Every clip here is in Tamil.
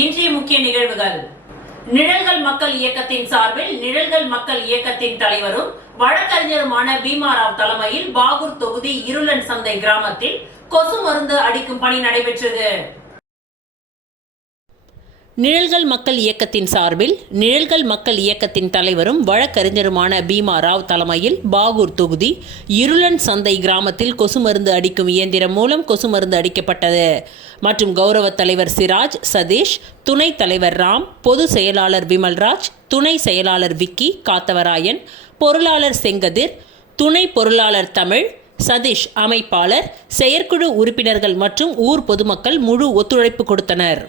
இன்றைய முக்கிய நிகழ்வுகள். நிழல்கள் மக்கள் இயக்கத்தின் சார்பில் நிழல்கள் மக்கள் இயக்கத்தின் தலைவரும் வழக்கறிஞருமான பீமாராவ் தலைமையில் பாகூர் தொகுதி இருளன் சந்தை கிராமத்தில் கொசு மருந்து அடிக்கும் பணி நடைபெற்றது. நிழல்கள் மக்கள் இயக்கத்தின் சார்பில் நிழல்கள் மக்கள் இயக்கத்தின் தலைவரும் வழக்கறிஞருமான பீமாராவ் தலைமையில் பாகூர் தொகுதி இருளன் சந்தை கிராமத்தில் கொசு மருந்து அடிக்கும் இயந்திரம் மூலம் கொசு மருந்து அடிக்கப்பட்டது. மற்றும் கௌரவ தலைவர் சிராஜ் சதீஷ், துணைத் தலைவர் ராம், பொதுச் செயலாளர் விமல்ராஜ், துணை செயலாளர் விக்கி காத்தவராயன், பொருளாளர் செங்கதிர், துணை பொருளாளர் தமிழ், சதீஷ் அமைப்பாளர், செயற்குழு உறுப்பினர்கள் மற்றும் ஊர் பொதுமக்கள் முழு ஒத்துழைப்பு கொடுத்தனர்.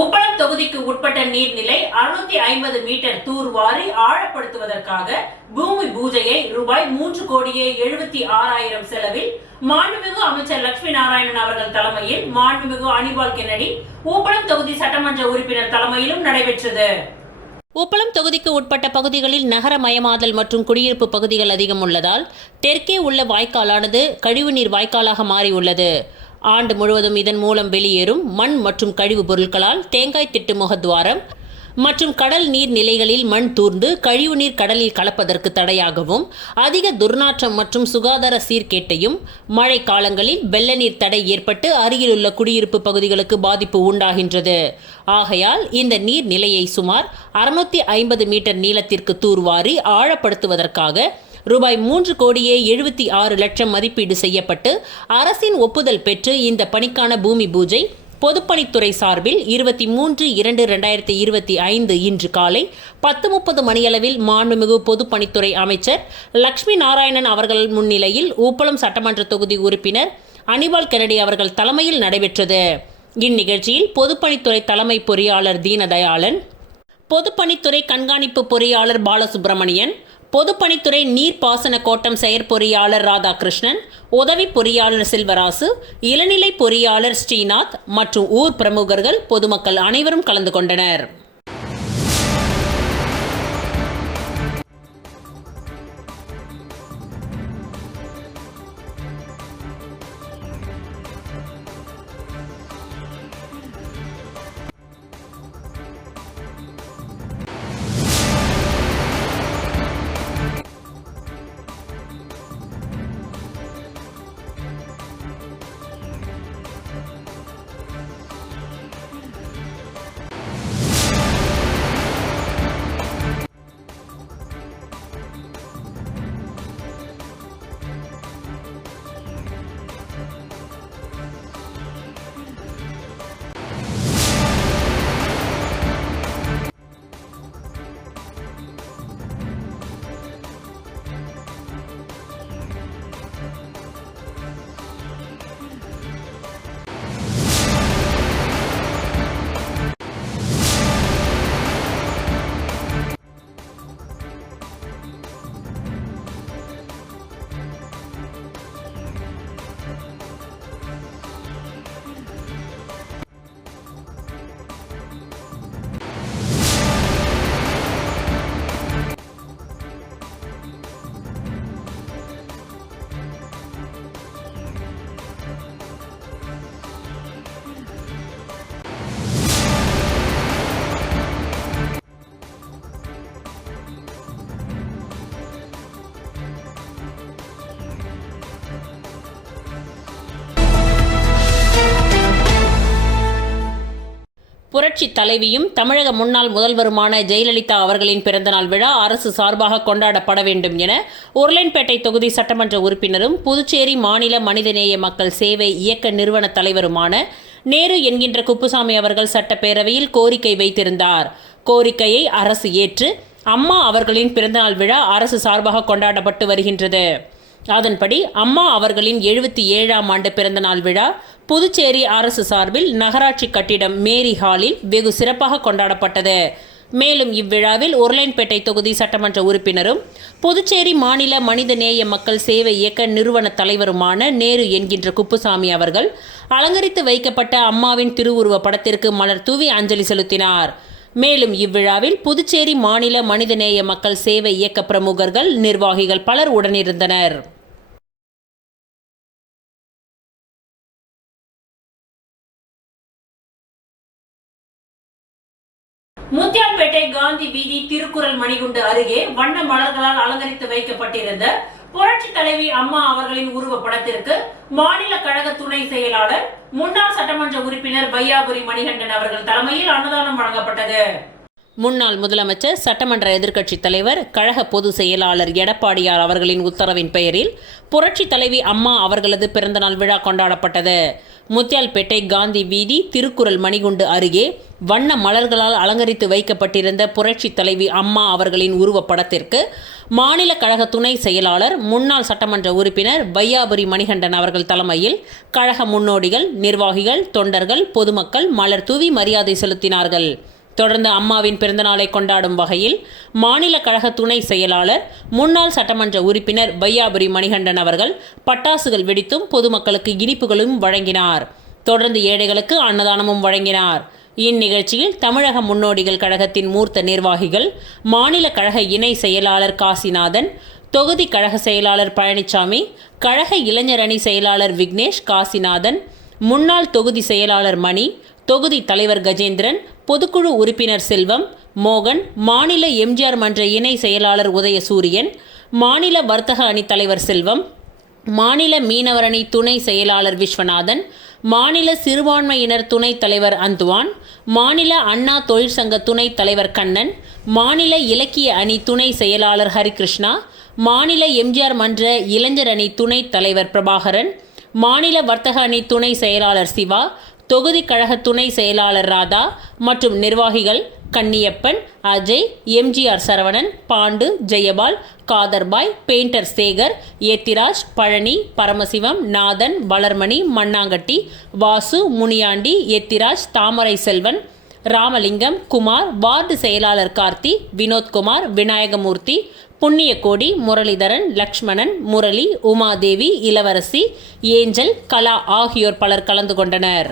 உப்பளம் தொகுதிக்கு உட்பட்ட நீர்நிலை 650 மீட்டர் தூர்வாரி ஆழப்படுத்துவதற்காக பூமி பூஜையை ரூபாய் 3,76,00,000 செலவில் மாண்புமிகு அமைச்சர் லட்சுமி நாராயணன் அவர்கள் தலைமையில் மாண்புமிகு அனிபால் கென்னடி உப்பளம் தொகுதி சட்டமன்ற உறுப்பினர் தலைமையிலும் நடைபெற்றது. உப்பளம் தொகுதிக்கு உட்பட்ட பகுதிகளில் நகரமயமாதல் மற்றும் குடியிருப்பு பகுதிகள் அதிகம் உள்ளதால் தெற்கே உள்ள வாய்க்காலானது கழிவுநீர் வாய்க்காலாக மாறியுள்ளது. ஆண்டு முழுவதும் இதன் மூலம் வெளியேறும் மண் மற்றும் கழிவு பொருட்களால் தேங்காய் திட்டு முகத்வாரம் மற்றும் கடல் நீர் நிலைகளில் மண் தூர்ந்து கழிவுநீர் கடலில் கலப்பதற்கு தடையாகவும் அதிக துர்நாற்றம் மற்றும் சுகாதார சீர்கேட்டையும் மழை காலங்களில் வெள்ள நீர் தடை ஏற்பட்டு அருகிலுள்ள குடியிருப்பு பகுதிகளுக்கு பாதிப்பு உண்டாகின்றது. ஆகையால் இந்த நீர் நிலையை சுமார் 650 மீட்டர் நீளத்திற்கு தூர்வாரி ஆழப்படுத்துவதற்காக ரூபாய் 3,76,00,000 மதிப்பீடு செய்யப்பட்டு அரசின் ஒப்புதல் பெற்று இந்த பணிக்கான பூமி பூஜை பொதுப்பணித்துறை சார்பில் 23/2/2025 இன்று காலை 10:30 மணியளவில் மாண்புமிகு பொதுப்பணித்துறை அமைச்சர் லட்சுமி நாராயணன் அவர்கள் முன்னிலையில் உப்பளம் சட்டமன்ற தொகுதி உறுப்பினர் அனிபால் கென்னடி அவர்கள் தலைமையில் நடைபெற்றது. இந்நிகழ்ச்சியில் பொதுப்பணித்துறை தலைமை பொறியாளர் தீனதயாளன், பொதுப்பணித்துறை கண்காணிப்பு பொறியாளர் பாலசுப்ரமணியன், பொதுப்பணித்துறை நீர்ப்பாசன கோட்டம் செயற்பொறியாளர் ராதாகிருஷ்ணன், உதவி பொறியாளர் செல்வராசு, இளநிலை பொறியாளர் ஸ்ரீநாத் மற்றும் ஊர் பிரமுகர்கள் பொதுமக்கள் அனைவரும் கலந்து கொண்டனர். புரட்சி தலைவியும் தமிழக முன்னாள் முதல்வருமான ஜெயலலிதா அவர்களின் பிறந்தநாள் விழா அரசு சார்பாக கொண்டாடப்பட வேண்டும் என உருளையன்பேட்டை தொகுதி சட்டமன்ற உறுப்பினரும் புதுச்சேரி மாநில மனிதநேய மக்கள் சேவை இயக்க நிறுவன தலைவருமான நேரு என்கின்ற குப்புசாமி அவர்கள் சட்டப்பேரவையில் கோரிக்கை வைத்திருந்தார். கோரிக்கையை அரசு ஏற்று அம்மா அவர்களின் பிறந்தநாள் விழா அரசு சார்பாக கொண்டாடப்பட்டு வருகின்றது. அதன்படி அம்மா அவர்களின் 77ஆம் ஆண்டு பிறந்தநாள் விழா புதுச்சேரி அரசு சார்பில் நகராட்சி கட்டிடம் மேரி ஹாலில் வெகு சிறப்பாக கொண்டாடப்பட்டது. மேலும் இவ்விழாவில் உருளையன்பேட்டை தொகுதி சட்டமன்ற உறுப்பினரும் புதுச்சேரி மாநில மனிதநேய மக்கள் சேவை இயக்க நிறுவன தலைவருமான நேரு என்கின்ற குப்புசாமி அவர்கள் அலங்கரித்து வைக்கப்பட்ட அம்மாவின் திருவுருவ படத்திற்கு மலர் தூவி அஞ்சலி செலுத்தினார். மேலும் இவ்விழாவில் புதுச்சேரி மாநில மனிதநேய மக்கள் சேவை இயக்க பிரமுகர்கள், நிர்வாகிகள் பலர் உடனிருந்தனர். முத்தியால்பேட்டை காந்தி வீதி திருக்குறள் மணிகுண்டு அருகே வண்ண மலர்களால் அலங்கரித்து வைக்கப்பட்டிருந்த புரட்சி தலைவி அம்மா அவர்களின் உருவப்படத்திற்கு மாநில கழக துணை செயலாளர் முன்னாள் சட்டமன்ற உறுப்பினர் வையாபுரி மணிகண்டன் அவர்கள் தலைமையில் அன்னதானம் வழங்கப்பட்டது. முன்னாள் முதலமைச்சர், சட்டமன்ற எதிர்க்கட்சித் தலைவர், கழக பொதுச் செயலாளர் எடப்பாடியார் அவர்களின் உத்தரவின் பெயரில் புரட்சி தலைவி அம்மா அவர்களது பிறந்தநாள் விழா கொண்டாடப்பட்டது. முத்தியால்பேட்டை காந்தி வீதி திருக்குறள் மணிகுண்டு அருகே வண்ண மலர்களால் அலங்கரித்து வைக்கப்பட்டிருந்த புரட்சி தலைவி அம்மா அவர்களின் உருவப்படத்திற்கு மாநில கழக துணை செயலாளர் முன்னாள் சட்டமன்ற உறுப்பினர் வையாபுரி மணிகண்டன் அவர்கள் தலைமையில் கழக முன்னோடிகள், நிர்வாகிகள், தொண்டர்கள், பொதுமக்கள் மலர் தூவி மரியாதை செலுத்தினார்கள். தொடர்ந்து அம்மாவின் பிறந்தநாளை கொண்டாடும் வகையில் மாநில கழக துணை செயலாளர் முன்னாள் சட்டமன்ற உறுப்பினர் வையாபுரி மணிகண்டன் அவர்கள் பட்டாசுகள் வெடித்தும் பொதுமக்களுக்கு இனிப்புகளும் வழங்கினார். தொடர்ந்து ஏழைகளுக்கு அன்னதானமும் வழங்கினார். இந்நிகழ்ச்சியில் தமிழக முன்னோடிகள் கழகத்தின் மூர்த்த நிர்வாகிகள், மாநில கழக இணை செயலாளர் காசிநாதன், தொகுதி கழக செயலாளர் பழனிசாமி, கழக இளைஞர் அணி செயலாளர் விக்னேஷ், காசிநாதன், முன்னாள் தொகுதி செயலாளர் மணி, தொகுதி தலைவர் கஜேந்திரன், பொதுக்குழு உறுப்பினர் செல்வம், மோகன், மாநில எம்ஜிஆர் மன்ற இணை செயலாளர் உதயசூரியன், மாநில வர்த்தக அணி தலைவர் செல்வம், மாநில மீனவர் அணி துணை செயலாளர் விஸ்வநாதன், மாநில சிறுபான்மையினர் துணை தலைவர் அந்துவான், மாநில அண்ணா தொழிற்சங்க துணை தலைவர் கண்ணன், மாநில இலக்கிய அணி துணை செயலாளர் ஹரிகிருஷ்ணா, மாநில எம்ஜிஆர் மன்ற இளைஞர் அணி துணை தலைவர் பிரபாகரன், மாநில வர்த்தக அணி துணை செயலாளர் சிவா, தொகுதி கழக துணை செயலாளர் ராதா மற்றும் நிர்வாகிகள் கன்னியப்பன், அஜய், எம்ஜிஆர் சரவணன், பாண்டு, ஜெயபால், காதர்பாய், பெயிண்டர் சேகர், ஏத்திராஜ், பழனி, பரமசிவம், நாதன், வளர்மணி, மண்ணாங்கட்டி, வாசு, முனியாண்டி, ஏத்திராஜ், தாமரை செல்வன், ராமலிங்கம், குமார், வார்டு செயலாளர் கார்த்தி, வினோத்குமார், விநாயகமூர்த்தி, புண்ணியகோடி, முரளிதரன், லக்ஷ்மணன், முரளி, உமாதேவி, இளவரசி, ஏஞ்சல், கலா ஆகியோர் பலர் கலந்து கொண்டனர்.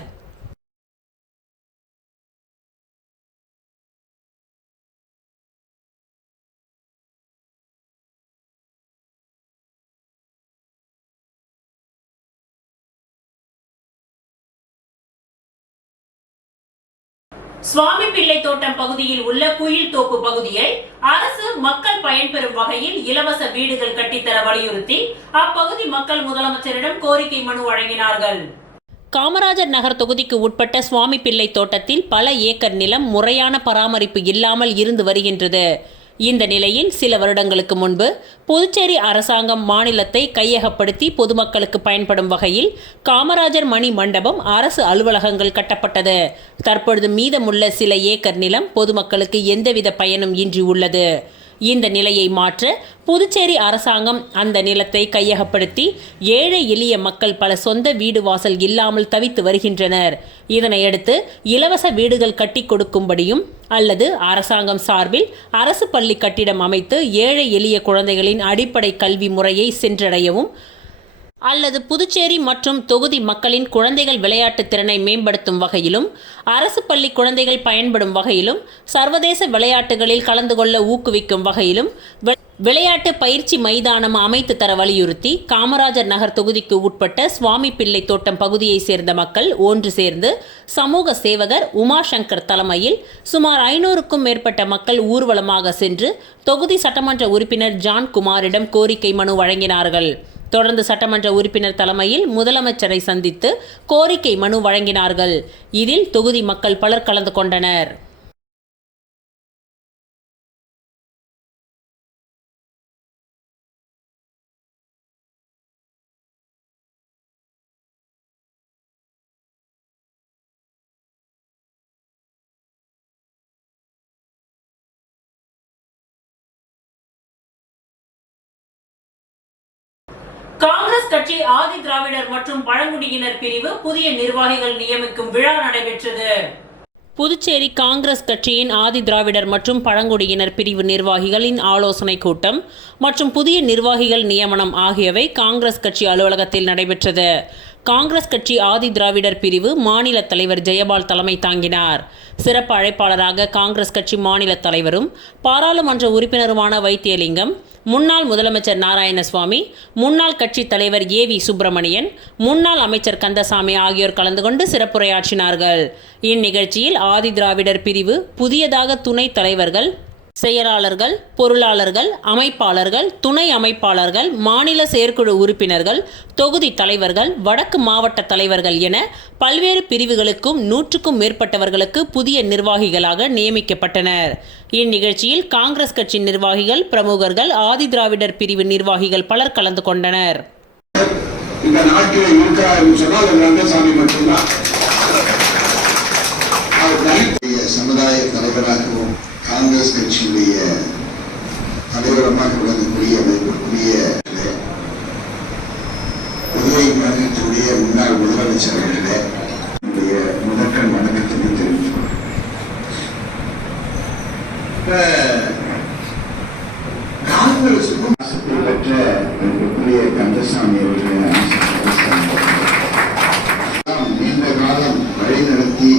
சுவாமி பிள்ளை தோட்டம் பகுதியில் உள்ள குயில் தோப்பு பகுதியை அரசு மக்கள் பயன்பெறும் வகையில் இலவச வீடுகள் கட்டித்தர வலியுறுத்தி அப்பகுதி மக்கள் முதலமைச்சரிடம் கோரிக்கை மனு வழங்கினார்கள். காமராஜர் நகர் தொகுதிக்கு உட்பட்ட சுவாமி பிள்ளை தோட்டத்தில் பல ஏக்கர் நிலம் முறையான பராமரிப்பு இல்லாமல் இருந்து வருகின்றது. இந்த நிலையில் சில வருடங்களுக்கு முன்பு புதுச்சேரி அரசாங்கம் மாநிலத்தை கையகப்படுத்தி பொதுமக்களுக்கு பயன்படும் வகையில் காமராஜர் மணி மண்டபம், அரசு அலுவலகங்கள் கட்டப்பட்டது. தற்பொழுது மீதமுள்ள சில ஏக்கர் நிலம் பொதுமக்களுக்கு எந்தவித பயனும் இன்றி உள்ளது. இந்த நிலையை மாற்ற புதுச்சேரி அரசாங்கம் அந்த நிலத்தை கையகப்படுத்தி ஏழை எளிய மக்கள் பல சொந்த வீடு வாசல் இல்லாமல் தவித்து வருகின்றனர். இதனையடுத்து இலவச வீடுகள் கட்டி கொடுக்கும்படியும் அல்லது அரசாங்கம் சார்பில் அரசு பள்ளி கட்டிடம் அமைத்து ஏழை எளிய குழந்தைகளின் அடிப்படை கல்வி முறையை சென்றடையவும் அல்லது புதுச்சேரி மற்றும் தொகுதி மக்களின் குழந்தைகள் விளையாட்டு திறனை மேம்படுத்தும் வகையிலும், அரசு பள்ளி குழந்தைகள் பயன்படும் வகையிலும், சர்வதேச விளையாட்டுகளில் கலந்து கொள்ள ஊக்குவிக்கும் வகையிலும் விளையாட்டு பயிற்சி மைதானம் அமைத்து தர வலியுறுத்தி காமராஜர் நகர் தொகுதிக்கு உட்பட்ட சுவாமி பிள்ளை தோட்டம் பகுதியை சேர்ந்த மக்கள் ஒன்று சேர்ந்து சமூக சேவகர் உமாசங்கர் தலைமையில் சுமார் 500க்கும் மேற்பட்ட மக்கள் ஊர்வலமாக சென்று தொகுதி சட்டமன்ற உறுப்பினர் ஜான்குமாரிடம் கோரிக்கை மனு வழங்கினார்கள். தொடர்ந்து சட்டமன்ற உறுப்பினர் தலைமையில் முதலமைச்சரை சந்தித்து கோரிக்கை மனு வழங்கினார்கள். இதில் தொகுதி மக்கள் பலர் கலந்து கொண்டனர். காங்கிரஸ் கட்சி ஆதி திராவிடர் மற்றும் பழங்குடியினர் பிரிவு புதிய நிர்வாகிகள் நியமிக்கும் விழா நடைபெற்றது. புதுச்சேரி காங்கிரஸ் கட்சியின் ஆதி திராவிடர் மற்றும் பழங்குடியினர் பிரிவு நிர்வாகிகளின் ஆலோசனை கூட்டம் மற்றும் புதிய நிர்வாகிகள் நியமனம் ஆகியவை காங்கிரஸ் கட்சி அலுவலகத்தில் நடைபெற்றது. காங்கிரஸ் கட்சி ஆதி திராவிடர் பிரிவு மாநில தலைவர் ஜெயபால் தலைமை தாங்கினார். சிறப்பு அழைப்பாளராக காங்கிரஸ் கட்சி மாநில தலைவரும் பாராளுமன்ற உறுப்பினருமான வைத்தியலிங்கம், முன்னாள் முதலமைச்சர் நாராயணசுவாமி, முன்னாள் கட்சி தலைவர் ஏவி சுப்பிரமணியன், முன்னாள் அமைச்சர் கந்தசாமி ஆகியோர் கலந்து கொண்டு சிறப்புரையாற்றினார்கள். இந்நிகழ்ச்சியில் ஆதி திராவிடர் பிரிவு புதியதாக துணை தலைவர்கள், செயலாளர்கள், பொருளாளர்கள், அமைப்பாளர்கள், துணை அமைப்பாளர்கள், மாநில செயற்குழு உறுப்பினர்கள், தொகுதி தலைவர்கள், வடக்கு மாவட்ட தலைவர்கள் என பல்வேறு பிரிவுகளுக்கும் 100க்கும் மேற்பட்டவர்களுக்கு புதிய நிர்வாகிகளாக நியமிக்கப்பட்டனர். இந்நிகழ்ச்சியில் காங்கிரஸ் கட்சி நிர்வாகிகள், பிரமுகர்கள், ஆதி திராவிடர் பிரிவு நிர்வாகிகள் பலர் கலந்து கொண்டனர். இந்த நாட்டில் இருக்கிறார் சொன்னால் ரங்கசாமி மட்டும்தான். சமுதாய தலைவராகவும் காங்கிரஸ் கட்சியுடைய தலைவரமாக விளங்கக்கூடிய அமைப்பிற்குரிய புதுவை மாநிலத்தினுடைய முன்னாள் முதலமைச்சர் அவர்களே முதற்கண் வணக்கத்தை தெரிவித்துள்ளோம். காங்கிரசுக்கும் ஆசைப்பை பெற்ற அமைப்பிற்குரிய கந்தசாமி அவர்களே நீண்ட காலம் வழி நடத்தி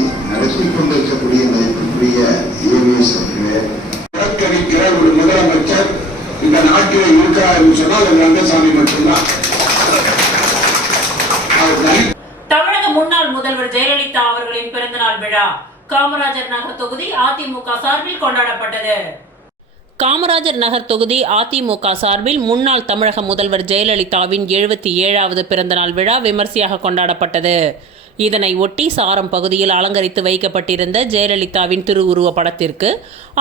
கொண்டிருக்கக்கூடிய மதிப்பிற்குரிய ஏவிஎஸ் அவர்களே, புறக்கணிக்கிற ஒரு முதலமைச்சர் இந்த நாட்டில் இருக்கிறார் என்று சொன்னால் ரங்கசாமி மட்டும்தான். தமிழக முன்னாள் முதல்வர் ஜெயலலிதா அவர்களின் பிறந்தநாள் விழா காமராஜர் நகர் தொகுதி அதிமுக சார்பில் கொண்டாடப்பட்டது. காமராஜர் நகர் தொகுதி அதிமுக சார்பில் முன்னாள் தமிழக முதல்வர் ஜெயலலிதாவின் 77வது பிறந்தநாள் விழா விமர்சையாக கொண்டாடப்பட்டது. இதனை ஒட்டி சாரம் பகுதியில் அலங்கரித்து வைக்கப்பட்டிருந்த ஜெயலலிதாவின் திருவுருவ படத்திற்கு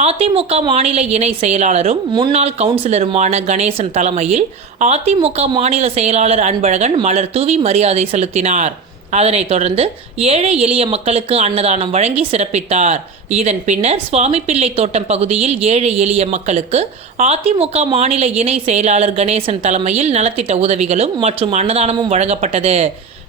அதிமுக மாநில இணை செயலாளரும் முன்னாள் கவுன்சிலருமான கணேசன் தலைமையில் அதிமுக மாநில செயலாளர் அன்பழகன் மலர் தூவி மரியாதை செலுத்தினார். அதனைத் தொடர்ந்து ஏழை எளிய மக்களுக்கு அன்னதானம் வழங்கி சிறப்பித்தார். இதன் பின்னர் சுவாமிப்பிள்ளை தோட்டம் பகுதியில் ஏழை எளிய மக்களுக்கு அதிமுக மாநில இணை செயலாளர் கணேசன் தலைமையில் நலத்திட்ட உதவிகளும் மற்றும் அன்னதானமும் வழங்கப்பட்டது.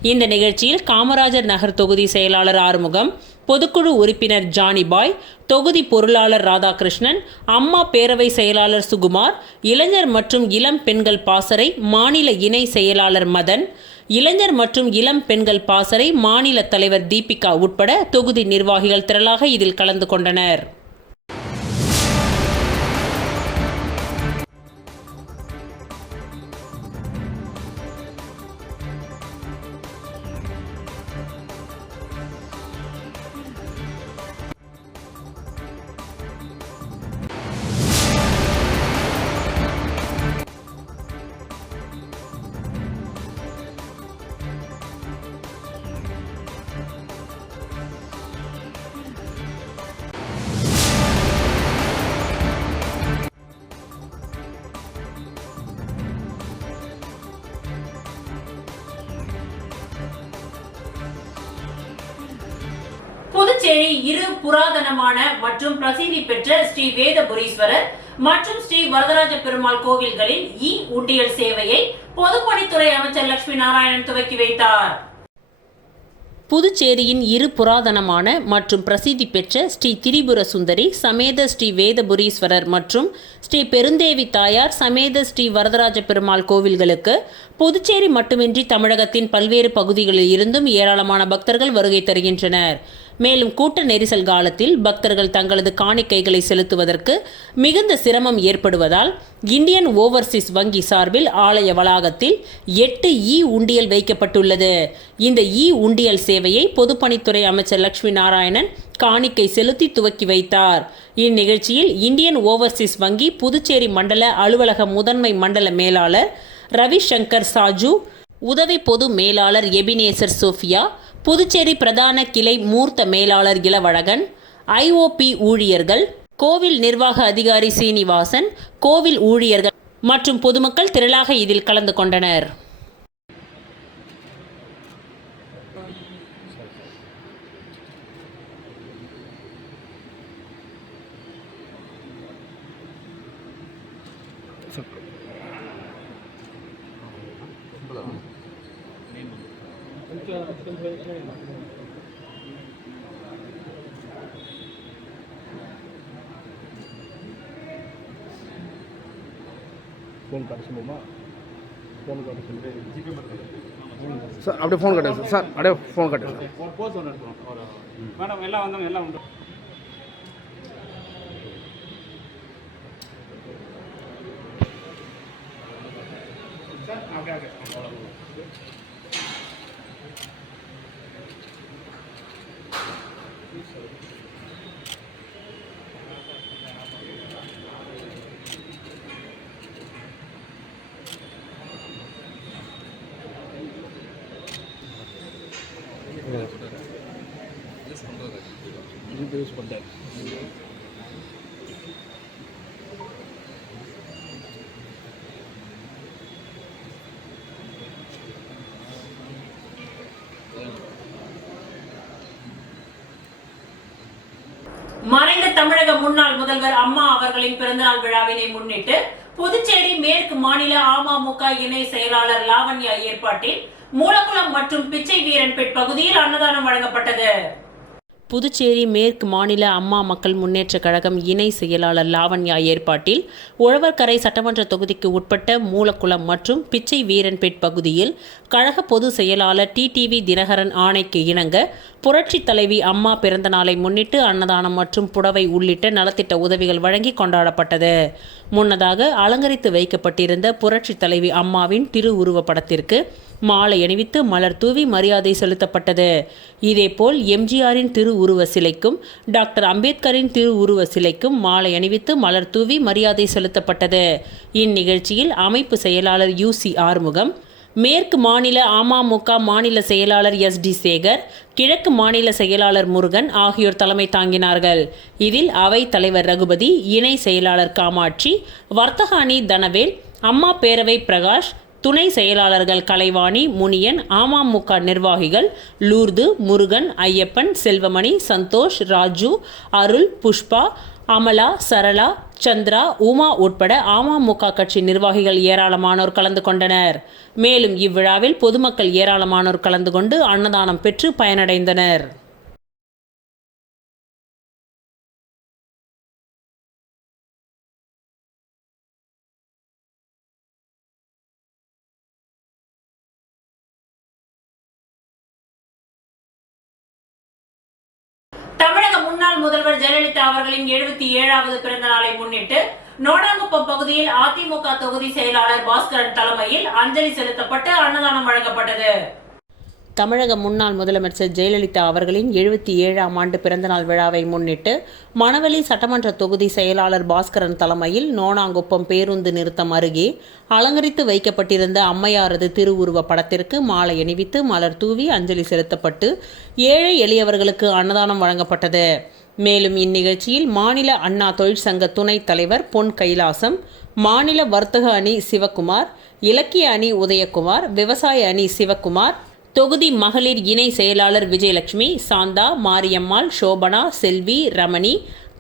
இந்த நிகழ்ச்சியில் காமராஜர் நகர் தொகுதி செயலாளர் ஆறுமுகம், பொதுக்குழு உறுப்பினர் ஜானிபாய், தொகுதி பொருளாளர் ராதாகிருஷ்ணன், அம்மா பேரவை செயலாளர் சுகுமார், இளைஞர் மற்றும் இளம் பெண்கள் பாசறை மாநில இணை செயலாளர் மதன், இளைஞர் மற்றும் இளம் பெண்கள் பாசறை மாநில தலைவர் தீபிகா உட்பட தொகுதி நிர்வாகிகள் திரளாக இதில் கலந்து கொண்டனர். புதுச்சேரி இரு புராதனமான மற்றும் பிரசித்தி பெற்ற ஸ்ரீ வேதபுரீஸ்வரர் மற்றும் ஸ்ரீ வரதராஜ பெருமாள் கோவில்களில் உண்டியல் சேவையை பொதுப்பணித்துறை அமைச்சர் லட்சுமி நாராயணன் துவக்கி வைத்தார். புதுச்சேரியின் இரு புராதனமான மற்றும் பிரசித்தி பெற்ற ஸ்ரீ திரிபுர சுந்தரி சமேத ஸ்ரீ வேதபுரீஸ்வரர் மற்றும் ஸ்ரீ பெருந்தேவி தாயார் சமேத ஸ்ரீ வரதராஜ பெருமாள் கோவில்களுக்கு புதுச்சேரி மட்டுமின்றி தமிழகத்தின் பல்வேறு பகுதிகளில் இருந்தும் ஏராளமான பக்தர்கள் வருகை தருகின்றனர். மேலும் கூட்ட நெரிசல் காலத்தில் பக்தர்கள் தங்களது காணிக்கைகளை செலுத்துவதற்கு மிகுந்த சிரமம் ஏற்படுவதால் இந்தியன் ஓவர்சீஸ் வங்கி சார்பில் ஆலய வளாகத்தில் 8 உண்டியல் வைக்கப்பட்டுள்ளது. இந்த உண்டியல் சேவையை பொதுப்பணித்துறை அமைச்சர் லட்சுமி நாராயணன் காணிக்கை செலுத்தி துவக்கி வைத்தார். இந்நிகழ்ச்சியில் இந்தியன் ஓவர்சீஸ் வங்கி புதுச்சேரி மண்டல அலுவலக முதன்மை மண்டல மேலாளர் ரவிசங்கர் சாஜு, உதவி பொது மேலாளர் எபினேசர் சோஃபியா, புதுச்சேரி பிரதான கிளை மூர்த்த மேலாளர் இளவழகன், IOP ஊழியர்கள், கோவில் நிர்வாக அதிகாரி சீனிவாசன், கோவில் ஊழியர்கள் மற்றும் பொதுமக்கள் திரளாக இதில் கலந்து கொண்டனர். ஃபோன் காட்ட சொல்லுமா? ஃபோன் காட்ட சொல்லி ஜிபே சார் அப்படியே ஃபோன் கட்டுங்க சார். அப்படியே ஃபோன் கட்டுங்க சார். போஸ்ட் ஒன்று எடுத்துருவோம். மேடம் எல்லாம் வந்தாங்க, எல்லாம் உண்டு. சார் அப்படியே யூஸ் பண்ணுறாரு. மறைந்த தமிழக முன்னாள் முதல்வர் அம்மா அவர்களின் பிறந்தநாள் விழாவினை முன்னிட்டு புதுச்சேரி மேற்கு மாநில அமமுக இணை செயலாளர் லாவண்யா ஏற்பாட்டில் மூலக்குளம் மற்றும் பிச்சை வீரன்பேட் பகுதியில் அன்னதானம் வழங்கப்பட்டது. புதுச்சேரி மேற்கு மாநில அம்மா மக்கள் முன்னேற்ற கழகம் இணை செயலாளர் லாவண்யா ஏற்பாட்டில் உழவர்கரை சட்டமன்ற தொகுதிக்கு உட்பட்ட மூலக்குளம் மற்றும் பிச்சை வீரன்பேட் பகுதியில் கழக பொதுச் செயலாளர் TTV தினகரன் ஆணைக்கு இணங்க புரட்சி தலைவி அம்மா பிறந்த நாளை முன்னிட்டு அன்னதானம் மற்றும் புடவை உள்ளிட்ட நலத்திட்ட உதவிகள் வழங்கி கொண்டாடப்பட்டது. முன்னதாக அலங்கரித்து வைக்கப்பட்டிருந்த புரட்சி தலைவி அம்மாவின் திருவுருவப் படத்திற்கு மாலை அணிவித்து மலர் தூவி மரியாதை செலுத்தப்பட்டது. இதேபோல் எம்ஜிஆரின் திருவுருவ சிலைக்கும் டாக்டர் அம்பேத்கரின் திருவுருவ சிலைக்கும் மாலை அணிவித்து மலர் தூவி மரியாதை செலுத்தப்பட்டது. இந்நிகழ்ச்சியில் அமைப்பு செயலாளர் UC ஆறுமுகம், மேற்கு மாநில அமமுக மாநில செயலாளர் SD சேகர், கிழக்கு மாநில செயலாளர் முருகன் ஆகியோர் தலைமை தாங்கினார்கள். இதில் அவை தலைவர் ரகுபதி, இணை செயலாளர் காமாட்சி, வர்த்தக அணி தனவேல், அம்மா பேரவை பிரகாஷ், துணை செயலாளர்கள் கலைவாணி, முனியன், அமமுக நிர்வாகிகள் லூர்து, முருகன், ஐயப்பன், செல்வமணி, சந்தோஷ், ராஜு, அருள், புஷ்பா, அமலா, சரளா, சந்திரா, உமா உட்பட அமமுக கட்சி நிர்வாகிகள் ஏராளமானோர் கலந்து கொண்டனர். மேலும் இவ்விழாவில் பொதுமக்கள் ஏராளமானோர் கலந்து கொண்டு அன்னதானம் பெற்று பயனடைந்தனர். தமிழக முன்னாள் முதல்வர் ஜெயலலிதா அவர்களின் 77வது பிறந்த நாளை முன்னிட்டு நோடாங்குப்பம் பகுதியில் அதிமுக தொகுதி செயலாளர் பாஸ்கரன் தலைமையில் அஞ்சலி செலுத்தப்பட்டு அன்னதானம் வழங்கப்பட்டது. தமிழக முன்னாள் முதலமைச்சர் ஜெயலலிதா அவர்களின் 77ஆம் ஆண்டு பிறந்தநாள் விழாவை முன்னிட்டு மணவெளி சட்டமன்ற தொகுதி செயலாளர் பாஸ்கரன் தலைமையில் நோனாங்குப்பம் பேருந்து நிறுத்தம் அருகே அலங்கரித்து வைக்கப்பட்டிருந்த அம்மையாரது திருவுருவ படத்திற்கு மாலை அணிவித்து மலர் தூவி அஞ்சலி செலுத்தப்பட்டு ஏழை எளியவர்களுக்கு அன்னதானம் வழங்கப்பட்டது. மேலும் இந்நிகழ்ச்சியில் மாநில அண்ணா தொழிற்சங்க துணைத் தலைவர் பொன் கைலாசம், மாநில வர்த்தக அணி சிவக்குமார், இலக்கிய அணி உதயகுமார், விவசாய அணி சிவக்குமார், தொகுதி மகளிர் இணை செயலாளர் விஜயலட்சுமி, சாந்தா, மாரியம்மாள், சோபனா, செல்வி, ரமணி,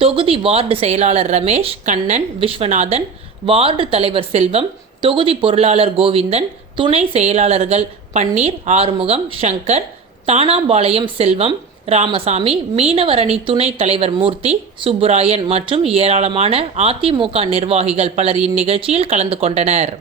தொகுதி வார்டு செயலாளர் ரமேஷ், கண்ணன், விஸ்வநாதன், வார்டு தலைவர் செல்வம், தொகுதி பொருளாளர் கோவிந்தன், துணை செயலாளர்கள் பன்னீர், ஆறுமுகம், சங்கர், தானாம்பாளையம் செல்வம், ராமசாமி, மீனவர் அணி துணைத் தலைவர் மூர்த்தி, சுப்புராயன் மற்றும் ஏராளமான அதிமுக நிர்வாகிகள் பலர் இந்நிகழ்ச்சியில் கலந்து கொண்டனர்.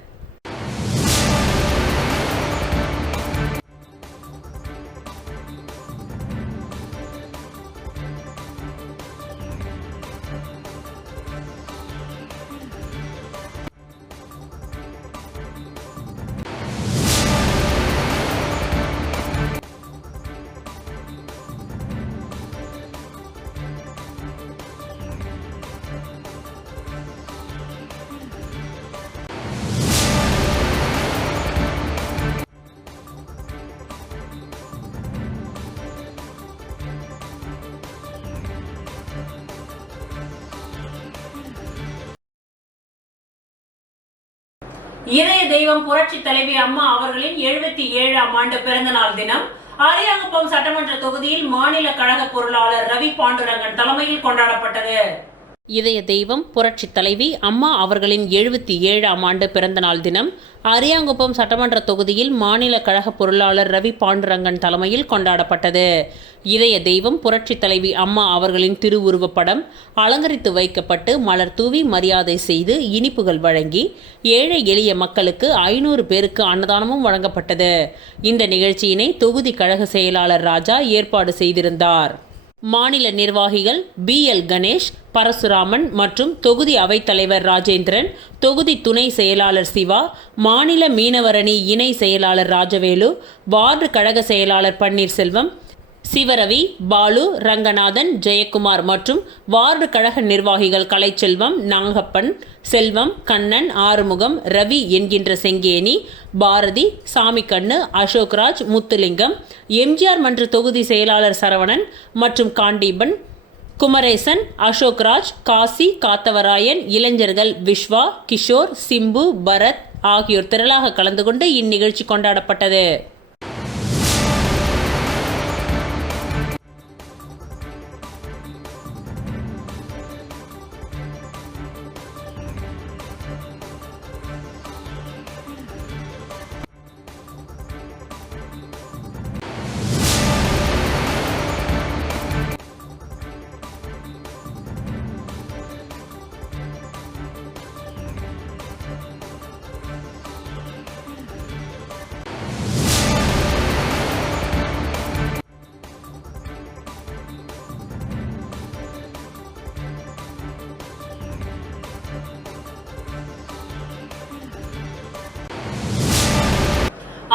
இதய தெய்வம் புரட்சி தலைவி அம்மா அவர்களின் 77ஆம் ஆண்டு பிறந்த நாள் தினம் அரியாங்குப்பம் சட்டமன்ற தொகுதியில் மாநில கழக பொருளாளர் ரவி பாண்டுரங்கன் தலைமையில் கொண்டாடப்பட்டது. இதய தெய்வம் புரட்சி தலைவி அம்மா அவர்களின் 77ஆம் ஆண்டு பிறந்த நாள் தினம் அரியாங்குப்பம் சட்டமன்ற தொகுதியில் மாநில கழக பொருளாளர் ரவி பாண்டுரங்கன் தலைமையில் கொண்டாடப்பட்டது. இதய தெய்வம் புரட்சி தலைவி அம்மா அவர்களின் திருவுருவப்படம் அலங்கரித்து வைக்கப்பட்டு மலர் தூவி மரியாதை செய்து இனிப்புகள் வழங்கி ஏழை எளிய மக்களுக்கு 500 பேருக்கு அன்னதானமும் வழங்கப்பட்டது. இந்த நிகழ்ச்சியினை தொகுதி கழக செயலாளர் ராஜா ஏற்பாடு செய்திருந்தார். மாநில நிர்வாகிகள் BL கணேஷ், பரசுராமன் மற்றும் தொகுதி அவைத்தலைவர் ராஜேந்திரன், தொகுதி துணை செயலாளர் சிவா, மாநில மீனவரணி இணை செயலாளர் ராஜவேலு, வார்டு கழக செயலாளர் பன்னீர்செல்வம், சிவரவி, பாலு, ரங்கநாதன், ஜெயக்குமார் மற்றும் வார்டு கழக நிர்வாகிகள் கலைச்செல்வம், நாகப்பன், செல்வம், கண்ணன், ஆறுமுகம், ரவி என்கின்ற செங்கேணி, பாரதி, சாமிக்கண்ணு, அசோக்ராஜ், முத்துலிங்கம், எம்ஜிஆர் மன்ற தொகுதி செயலாளர் சரவணன் மற்றும் காண்டீபன், குமரேசன், அசோக்ராஜ், காசி, காத்தவராயன், இளைஞர்கள் விஸ்வா, கிஷோர், சிம்பு, பரத் ஆகியோர் திரளாக கலந்து கொண்டு இந்நிகழ்ச்சி கொண்டாடப்பட்டது.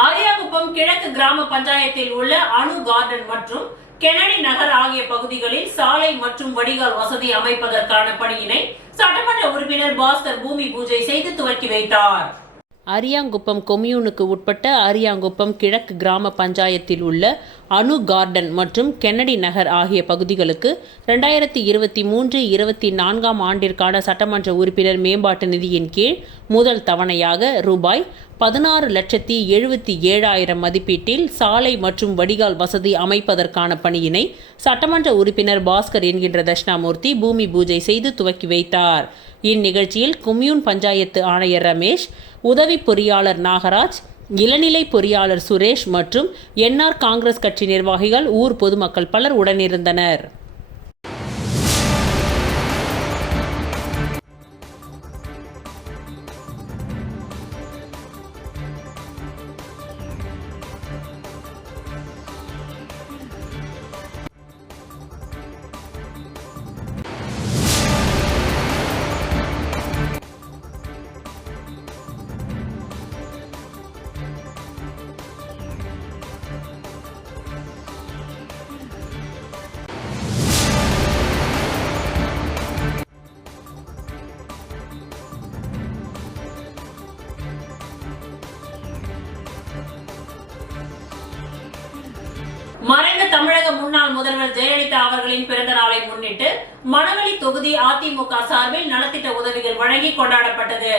அரியாங்குப்பம் கிழக்கு கிராம பஞ்சாயத்தில் உள்ள அணு கார்டன் மற்றும் கெனடி நகர் ஆகிய பகுதிகளில் சாலை மற்றும் வடிகால் வசதி அமைப்பதற்கான பணியினை சட்டமன்ற உறுப்பினர் பாஸ்கர் பூமி பூஜை செய்து துவக்கி வைத்தார். அரியாங்குப்பம் கொம்யூனுக்கு உட்பட்ட அரியாங்குப்பம் கிழக்கு கிராம பஞ்சாயத்தில் உள்ள அணு கார்டன் மற்றும் கென்னடி நகர் ஆகிய பகுதிகளுக்கு 2023-24 ஆண்டிற்கான சட்டமன்ற உறுப்பினர் மேம்பாட்டு நிதியின் கீழ் முதல் தவணையாக ரூபாய் 16,77,000 மதிப்பீட்டில் சாலை மற்றும் வடிகால் வசதி அமைப்பதற்கான பணியினை சட்டமன்ற உறுப்பினர் பாஸ்கர் என்கின்ற தட்சிணாமூர்த்தி பூமி பூஜை செய்து துவக்கி வைத்தார். இந்நிகழ்ச்சியில் கொம்யூன் பஞ்சாயத்து ஆணையர் ரமேஷ், உதவி பொறியாளர் நாகராஜ், இளநிலை பொறியாளர் சுரேஷ் மற்றும் NR காங்கிரஸ் கட்சி நிர்வாகிகள், ஊர் பொதுமக்கள் பலர் உடனிருந்தனர். மறைந்த தமிழக முன்னாள் முதல்வர் ஜெயலலிதா அவர்களின் பிறந்த நாளை முன்னிட்டு மணவெளி தொகுதி அதிமுக சார்பில் நலத்திட்ட உதவிகள் வழங்கி கொண்டாடப்பட்டது.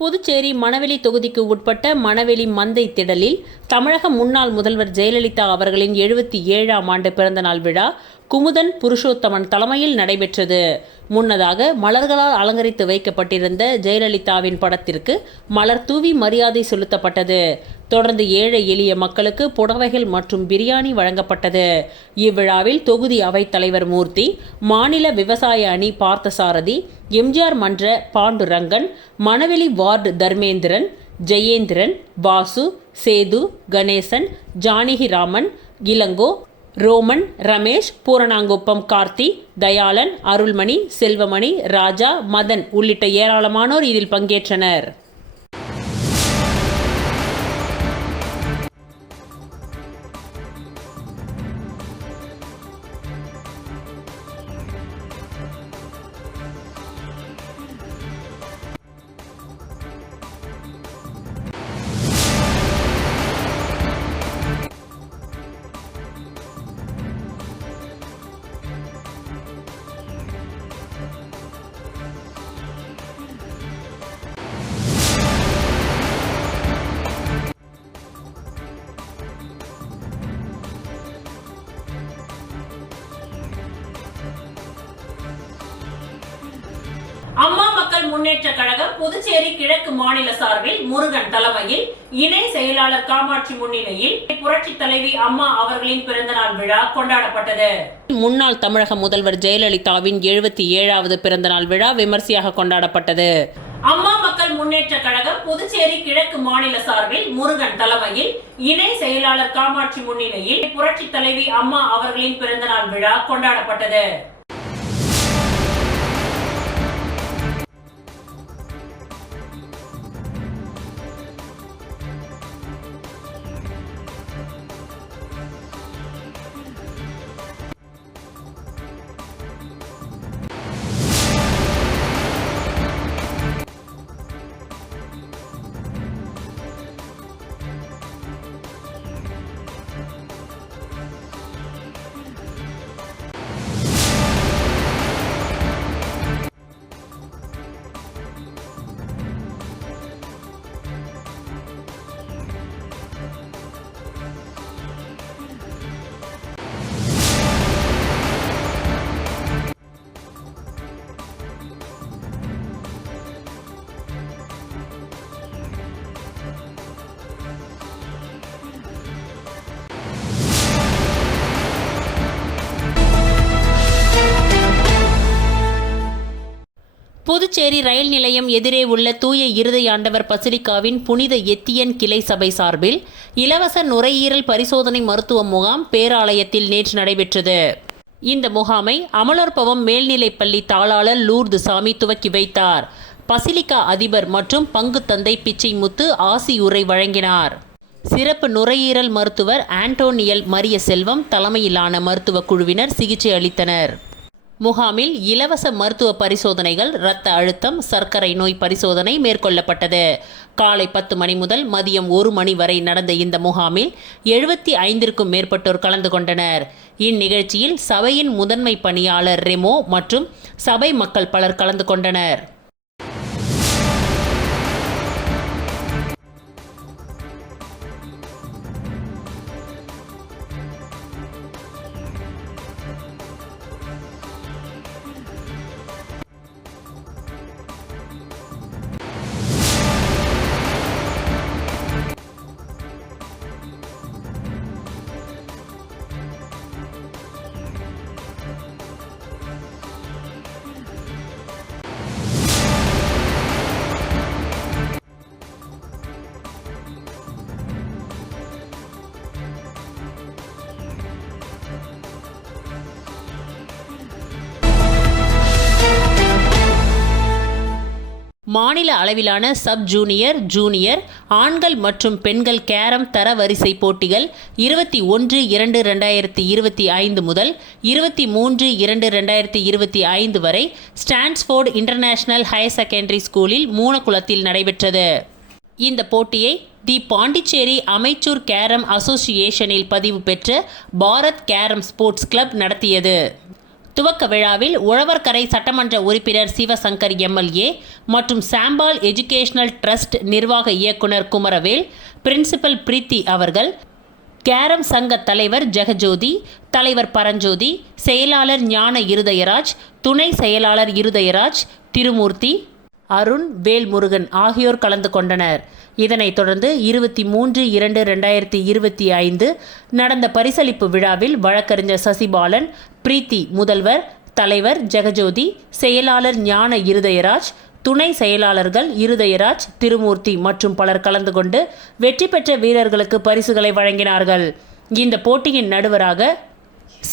புதுச்சேரி மணவெளி தொகுதிக்கு உட்பட்ட மணவெளி மந்தை திடலில் தமிழக முன்னாள் முதல்வர் ஜெயலலிதா அவர்களின் 77ஆம் ஆண்டு பிறந்தநாள் விழா குமுதன் புருஷோத்தமன் தலைமையில் நடைபெற்றது. முன்னதாக மலர்களால் அலங்கரித்து வைக்கப்பட்டிருந்த ஜெயலலிதாவின் படத்திற்கு மலர் தூவி மரியாதை செலுத்தப்பட்டது. தொடர்ந்து ஏழை எளிய மக்களுக்கு புடவைகள் மற்றும் பிரியாணி வழங்கப்பட்டது. இவ்விழாவில் தொகுதி அவைத் தலைவர் மூர்த்தி, மாநில விவசாய அணி பார்த்தசாரதி, எம்ஜிஆர் மன்ற பாண்டுரங்கன், மணவெளி வார்டு தர்மேந்திரன், ஜெயேந்திரன், வாசு, சேது, கணேசன், ஜானகிராமன், இளங்கோ, ரோமன், ரமேஷ், பூரணாங்குப்பம் கார்த்தி, தயாளன், அருள்மணி, செல்வமணி, ராஜா, மதன் உள்ளிட்ட ஏராளமானோர் இதில் பங்கேற்றனர். கழகம் புதுச்சேரி கிழக்கு மாநில சார்பில் முருகன் தலைமையில் இணை செயலாளர் காமாட்சி முன்னிலையில் புரட்சி தலைவி அம்மா அவர்களின் பிறந்தநாள் விழா கொண்டாடப்பட்டது. முன்னாள் தமிழக முதல்வர் ஜெயலலிதாவின் 77வது பிறந்தநாள் விழா விமர்சையாக கொண்டாடப்பட்டது. அம்மா மக்கள் முன்னேற்ற கழகம் புதுச்சேரி கிழக்கு மாநில சார்பில் முருகன் தலைமையில் இணை செயலாளர் காமாட்சி முன்னிலையில் புரட்சி தலைவி அம்மா அவர்களின் பிறந்தநாள் விழா கொண்டாடப்பட்டது. புதுச்சேரி ரயில் நிலையம் எதிரே உள்ள தூய இருதயாண்டவர் பசிலிக்காவின் புனித எத்தியன் கிளை சபை சார்பில் இலவச நுரையீரல் பரிசோதனை மருத்துவ முகாம் பேராலயத்தில் நேற்று நடைபெற்றது. இந்த முகாமை அமலோற்பவம் மேல்நிலைப்பள்ளி தாளாளர் லூர்து சாமி துவக்கி வைத்தார். பசிலிக்கா அதிபர் மற்றும் பங்கு தந்தை பிச்சைமுத்து ஆசியுரை வழங்கினார். சிறப்பு நுரையீரல் மருத்துவர் ஆண்டோனியல் மரிய செல்வம் தலைமையிலான மருத்துவ குழுவினர் சிகிச்சை அளித்தனர். முகாமில் இலவச மருத்துவ பரிசோதனைகள், இரத்த அழுத்தம், சர்க்கரை நோய் பரிசோதனை மேற்கொள்ளப்பட்டது. காலை 10 மணி முதல் மதியம் 1 மணி வரை நடந்த இந்த முகாமில் 75க்கும் மேற்பட்டோர் கலந்து கொண்டனர். இந்நிகழ்ச்சியில் சபையின் முதன்மை பணியாளர் ரெமோ மற்றும் சபை மக்கள் பலர் கலந்து கொண்டனர். மாநில அளவிலான சப் ஜூனியர், ஜூனியர் ஆண்கள் மற்றும் பெண்கள் கேரம் தரவரிசை போட்டிகள் 21-2-2025 முதல் 23-2-2025 வரை ஸ்டான்ஸ்போர்ட் இன்டர்நேஷனல் ஹையர் செகண்டரி ஸ்கூலில் மூலக்குளத்தில் நடைபெற்றது. இந்த போட்டியை தி பாண்டிச்சேரி அமைச்சூர் கேரம் அசோசியேஷனில் பதிவு பெற்ற பாரத் கேரம் ஸ்போர்ட்ஸ் கிளப் நடத்தியது. துவக்க விழாவில் உழவர்கரை சட்டமன்ற உறுப்பினர் சிவசங்கர் எம்எல்ஏ மற்றும் சாம்பால் எஜுகேஷனல் ட்ரஸ்ட் நிர்வாக இயக்குனர் குமரவேல், பிரின்சிபல் பிரீத்தி அவர்கள், கேரம் சங்க தலைவர் ஜெகஜோதி, தலைவர் பரஞ்சோதி, செயலாளர் ஞான இருதயராஜ், துணை செயலாளர் இருதயராஜ், திருமூர்த்தி, அருண், வேல்முருகன் ஆகியோர் கலந்து கொண்டனர். இதனைத் தொடர்ந்து 23-2-2025 நடந்த பரிசளிப்பு விழாவில் வழக்கறிஞர் சசிபாலன், பிரீத்தி முதல்வர், தலைவர் ஜெகஜோதி, செயலாளர் ஞான இருதயராஜ், துணை செயலாளர்கள் இருதயராஜ், திருமூர்த்தி மற்றும் பலர் கலந்து கொண்டு வெற்றி பெற்ற வீரர்களுக்கு பரிசுகளை வழங்கினார்கள். இந்த போட்டியின் நடுவராக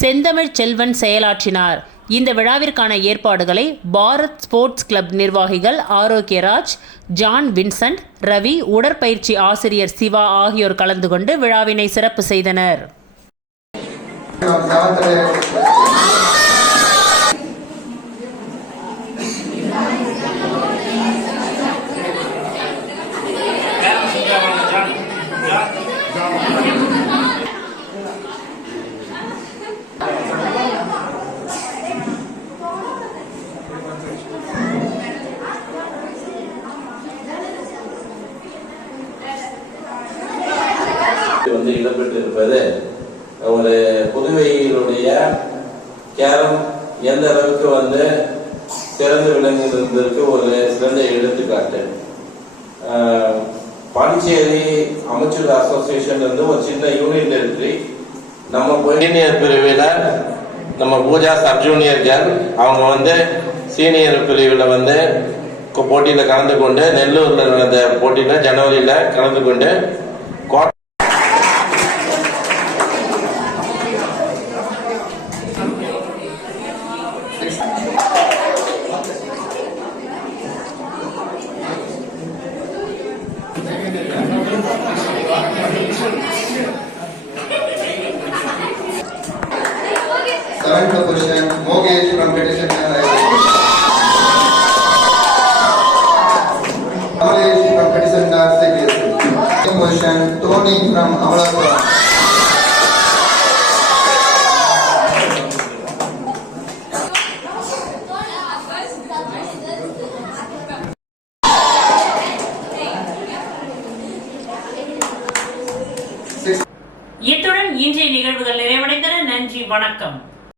செந்தமிழ் செல்வன் செயலாற்றினார். இந்த விழாவிற்கான ஏற்பாடுகளை பாரத் ஸ்போர்ட்ஸ் கிளப் நிர்வாகிகள் ஆரோக்கியராஜ், ஜான் வின்சென்ட், ரவி, உடற்பயிற்சி ஆசிரியர் சிவா ஆகியோர் கலந்து கொண்டு விழாவினை சிறப்பு செய்தனர். இடம்பெற்றிருப்பது ஒரு புதுவையினுடைய கேரம் எந்த அளவுக்கு சிறந்து விளங்குவதற்கு ஒரு சிறந்த எடுத்துக்காட்டு. பாண்டிச்சேரி அமைச்சர் அசோசியேஷன் வந்து ஒரு சின்ன யூனிட் இருக்கு. நம்ம சீனியர் பிரிவில் நம்ம பூஜா சப் ஜூனியர் கேர்ள் அவங்க வந்து சீனியர் பிரிவில் வந்து போட்டியில் கலந்து கொண்டு நெல்லூரில் நடந்த போட்டியில் ஜனவரியில் கலந்து கொண்டு Seventh position, Mogesh from Petty Center. Amalesh from Petty Center, CPS. Second position, Tony from Amalapura. இத்துடன் இன்றைய நிகழ்வுகள் நிறைவடைந்தன. நன்றி, வணக்கம்.